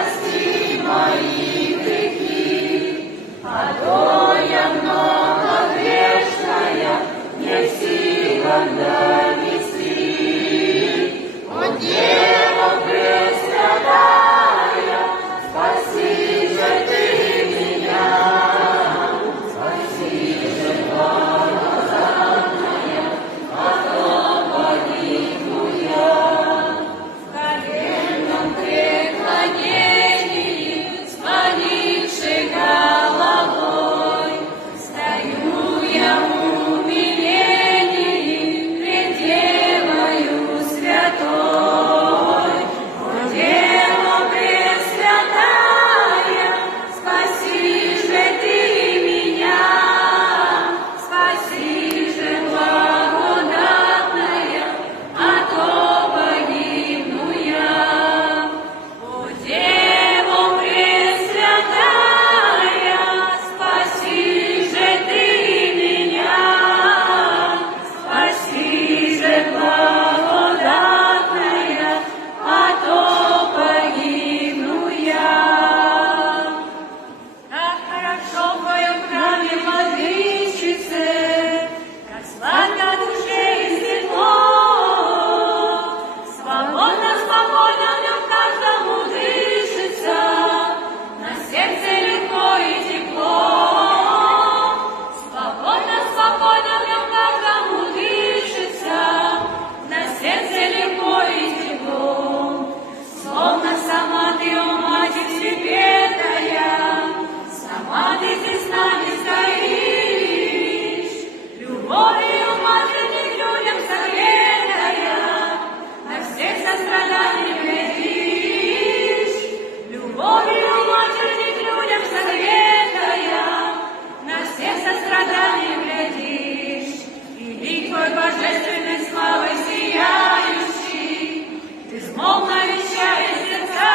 прости мои грехи, а то я много грешная, не в силах донести. О, Дева Пресвятая, спаси же ты меня, спаси же благодатная, а то погибну я. В коленном преклонении, склонивши головой, стою я в умилении пред Девою святой. О, Дева Пресвятая, спаси же ты меня, спаси же благодатная, а то погибну я. О, Дева Пресвятая, спаси же ты меня, спаси же благодатная, а то погибну я. Как хорошо в твоем храме, Владычице, как сладко душе и светло, свободно, спокойно в нем каждому дышится, на сердце легко и тепло. Свободно, спокойно в нем каждому дышится, на сердце легко и тепло. Словно сама ты, о Матерь Всепетая, сама ты здесь с нами стоишь, любовью матерных людям согретая, на всех состраданием глядишь, любовью матерных людям согретая, на всех состраданием глядишь, и лик твой божественной славой сияющий, безмолвно вещает сердца.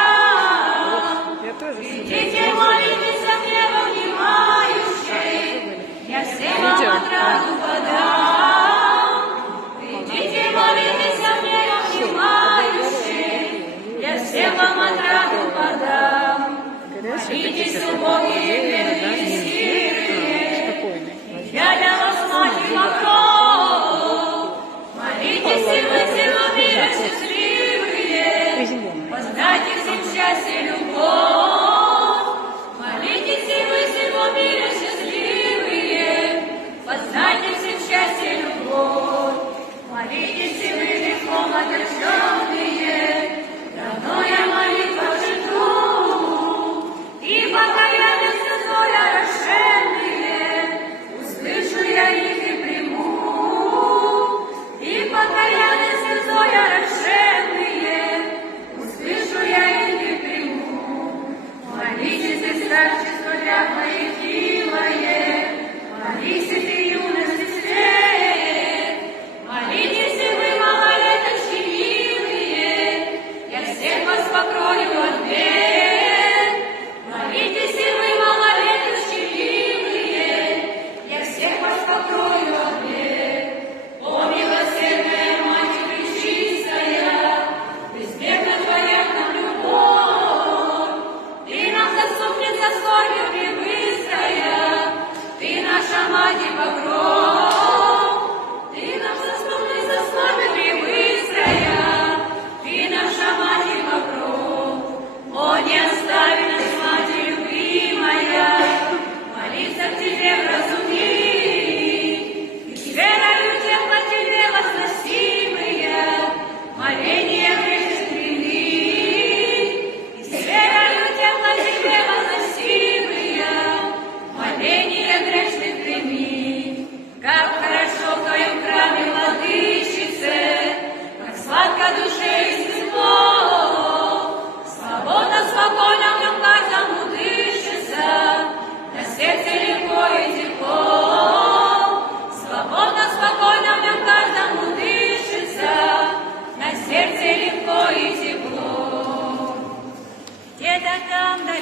Идите, молитесь за мне во внимающей, я всем вам отраду подам. Идите, молитесь за мне во внимающей, я всем вам отраду подам. Молитесь, убогие, бедные, сирые, я для вас мать и покров. Молитесь, и вы всего мира счастливые, познайте всем счастье, любовь. Молитесь, и вы всего мира счастливые, познайте всем счастье, любовь. Молитесь, и вы грехом отягченные, давно я молитва жду, и покаяние слезой орошенные, услышу я их и приму. И покаяние слезой орошенные, услышу я их и приму. Молитесь, и старчество дряхлое и хилое, молитесь, и юности свет. Молитесь, и вы малолеточки милые, я всех вас покрою от бед. Молитесь, и вы малолеточки милые, я всех вас покрою от бед. О, милосердная Мать Пречистая, безмерно твоя к нам любовь, ты нам заступница скорбью пребыстрая, ты наша Мать и покров, ты нам заступница скорбью пребыстрая, ты наша Мать и покров. О, не остави нас, Мать любимая, молиться к тебе вразуми, и с верою тепло тебе возносимые, моления грешных прими, и с верою тепло тебе возносимые, моления грешных прими. Как хорошо в твоем храме, Владычице, как сладко душе и светло, свободно, спокойно в нем каждому дышится, на сердце легко и тепло. Свободно, спокойно в нем каждому дышится, на сердце легко и тепло. Где-то там далеко